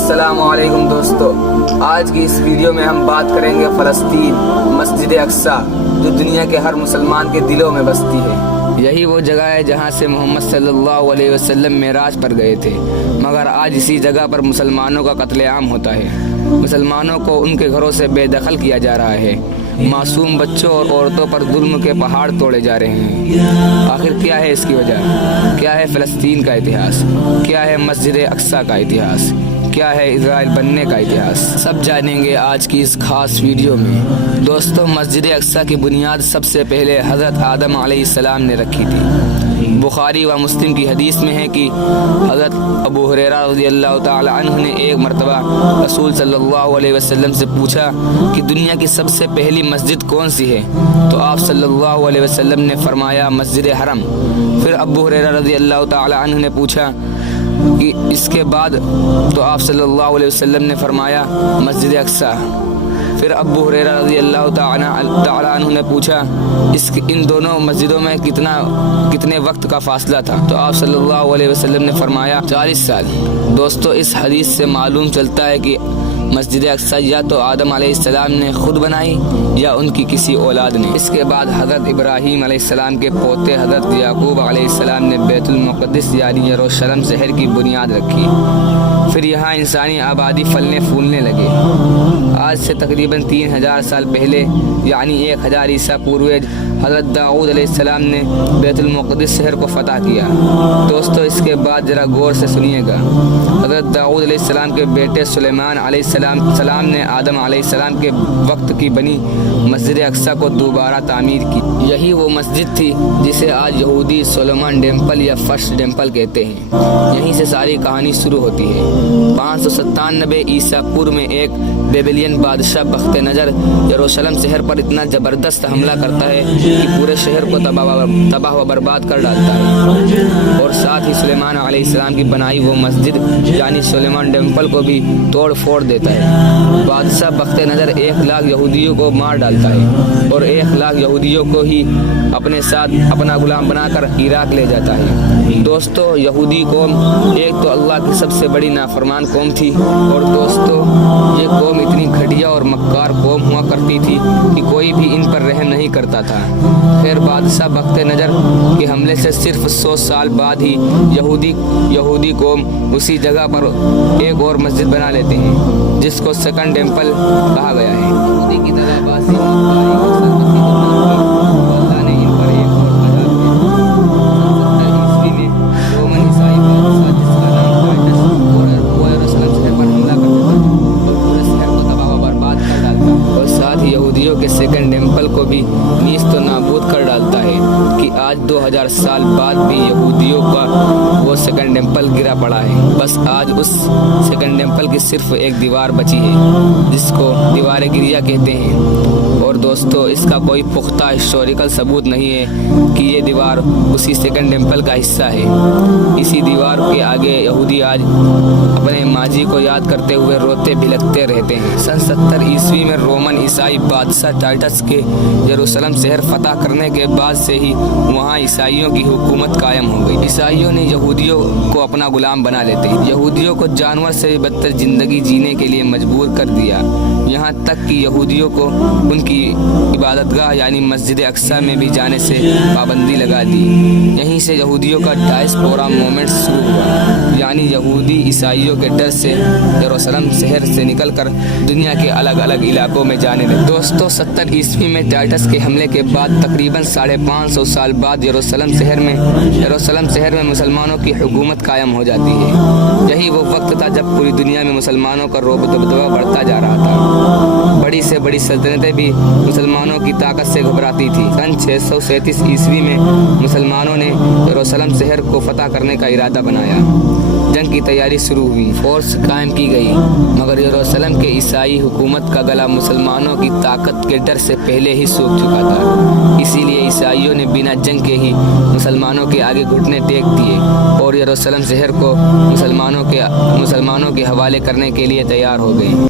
अस्सलाम वालेकुम दोस्तों, आज की इस वीडियो में हम बात करेंगे फ़लस्तीन, मस्जिद अक्सा जो दुनिया के हर मुसलमान के दिलों में बसती है। यही वो जगह है जहाँ से मोहम्मद सल्लल्लाहु अलैहि वसल्लम मेराज पर गए थे, मगर आज इसी जगह पर मुसलमानों का कत्लेआम होता है। मुसलमानों को उनके घरों से बेदखल किया जा रहा है, मासूम बच्चों और औरतों पर जुल्म के पहाड़ तोड़े जा रहे हैं। आखिर क्या है इसकी वजह? क्या है फ़लस्तीन का इतिहास? क्या है मस्जिद अक्सा का इतिहास? क्या है इजराइल बनने का इतिहास? सब जानेंगे आज की इस खास वीडियो में। दोस्तों, मस्जिद अक्सा की बुनियाद सबसे पहले हज़रत आदम अलैहिस्सलाम ने रखी थी। बुखारी व मुस्लिम की हदीस में है कि हज़रत अबू हुरैरा रज़ियल्लाहु ताला अन्हु ने एक मरतबा रसूल सल्लल्लाहु अलैहि वसल्लम से पूछा कि दुनिया की सबसे पहली मस्जिद कौन सी है, तो आप सल्लल्लाहु अलैहि वसल्लम ने फरमाया मस्जिद हरम। फिर अबू हुरैरा रज़ियल्लाहु ताला अन्हु ने पूछा कि इसके बाद, तो आप सल्लल्लाहु अलैहि वसल्लम ने फरमाया मस्जिद अक्सा। फिर अबू हुरैरा रज़ियल्लाहु ताला अन्हु ने पूछा इन दोनों मस्जिदों में कितने वक्त का फासला था, तो आप सल्लल्लाहु अलैहि वसल्लम ने फरमाया 40 साल। दोस्तों, इस हदीस से मालूम चलता है कि मस्जिद अक्सा या तो आदम अलैहिस्सलाम ने खुद बनाई या उनकी किसी औलाद ने। इसके बाद हज़रत इब्राहीम अलैहिस्सलाम के पोते हज़रत याकूब अलैहिस्सलाम ने बैतुल मुक़द्दिस यानी यरूशलेम शहर की बुनियाद रखी। फिर यहाँ इंसानी आबादी फलने फूलने लगे। आज से तकरीबन 3000 साल पहले यानी 1000 ईसा पूर्व हज़रत दाऊद अलैहिस्सलाम ने बैतुल मुक़द्दिस शहर को फ़तह किया। दोस्तों, इसके बाद ज़रा गौर से सुनिएगा। हज़रत दाऊद अलैहिस्सलाम के बेटे सुलेमान अलैहिस्सलाम ने आदम अलैहिस्सलाम के वक्त की बनी मस्जिद अक्सा को दोबारा तामीर की। यही वो मस्जिद थी जिसे आज यहूदी सोलोमन टेम्पल या फर्स्ट टेम्पल कहते हैं। यहीं से सारी कहानी शुरू होती है। 597 ईसा पूर्व में एक बेबीलियन बादशाह बख्ते नज़र यरूशलेम शहर पर इतना ज़बरदस्त हमला करता है कि पूरे शहर को तबाह व बर्बाद कर डालता है, और साथ ही सुलेमान अलैहिस्सलाम की बनाई वो मस्जिद यानी सुलेमान टेम्पल को भी तोड़ फोड़ देता है। बादशाह बख्ते नज़र 1 लाख यहूदियों को मार डालता है और 1 लाख यहूदियों को ही अपने साथ अपना गुलाम बनाकर इराक ले जाता है। दोस्तों, यहूदी कौम एक तो अल्लाह की सबसे बड़ी नाफरमान कौम थी, और दोस्तों ये कौम इतनी घटिया और मक्कार कौम हुआ करती थी कि कोई भी इन पर रहम नहीं करता था। खैर, बादशाह बख्ते नज़र के हमले से सिर्फ 100 साल बाद ही यहूदी कौम उसी जगह पर एक और मस्जिद बना लेते हैं जिसको सेकंड टेम्पल कहा गया है। यहूदी की तबाही के सेकंड टेम्पल को भी नीस्त तो नाबूद कर डालता है कि आज 2000 साल बाद भी यहूदियों का वो सेकंड टेम्पल गिरा पड़ा है। बस आज उस सेकंड टेम्पल की सिर्फ एक दीवार बची है जिसको दीवार गिरिया कहते हैं। और दोस्तों, इसका कोई पुख्ता हिस्टोरिकल सबूत नहीं है कि ये दीवार उसी सेकंड टेम्पल का हिस्सा है। इसी दीवार के आगे यहूदी आज अपने माजी को याद करते हुए रोते भिलकते रहते हैं। सन 70 ईस्वी में रोमन ईसाई बादशाह टाइटस के यरूशलेम शहर फतह करने के बाद से ही वहाँ ईसाइयों की हुकूमत कायम हो गई। ईसाइयों ने यहूदियों को अपना गुलाम बना लेते हैं, यहूदियों को जानवर से बदतर जिंदगी जीने के लिए मजबूर कर दिया। यहाँ तक कि यहूदियों को उनकी इबादतगाह यानी मस्जिद अक्सा में भी जाने से पाबंदी लगा दी। यहीं से यहूदियों का डायस्पोरा मूवमेंट शुरू हुआ, यानी यहूदी ईसाइयों के डर से यरूशलेम शहर से निकलकर दुनिया के अलग अलग इलाकों में जाने लगे। दोस्तों, 70 ईस्वी में टाइटस के हमले के बाद तकरीबन 550 साल बाद यरूशलेम शहर में मुसलमानों की हुकूमत कायम हो जाती है। यही वो वक्त था जब पूरी दुनिया में मुसलमानों का रोब दबदबा बढ़ता जा रहा था। बड़ी से बड़ी सल्तनतें भी मुसलमानों की ताकत से घबराती थी। सन 637 ईस्वी में मुसलमानों ने यरूशलेम शहर को फतह करने का इरादा बनाया। जंग की तैयारी शुरू हुई, फोर्स कायम की गई, मगर यरूशलेम के ईसाई हुकूमत का गला मुसलमानों की ताकत के डर से पहले ही सूख चुका था। इसीलिए ईसाइयों ने बिना जंग के ही मुसलमानों के आगे घुटने टेक दिए और यरूशलेम शहर को मुसलमानों के हवाले करने के लिए तैयार हो गए।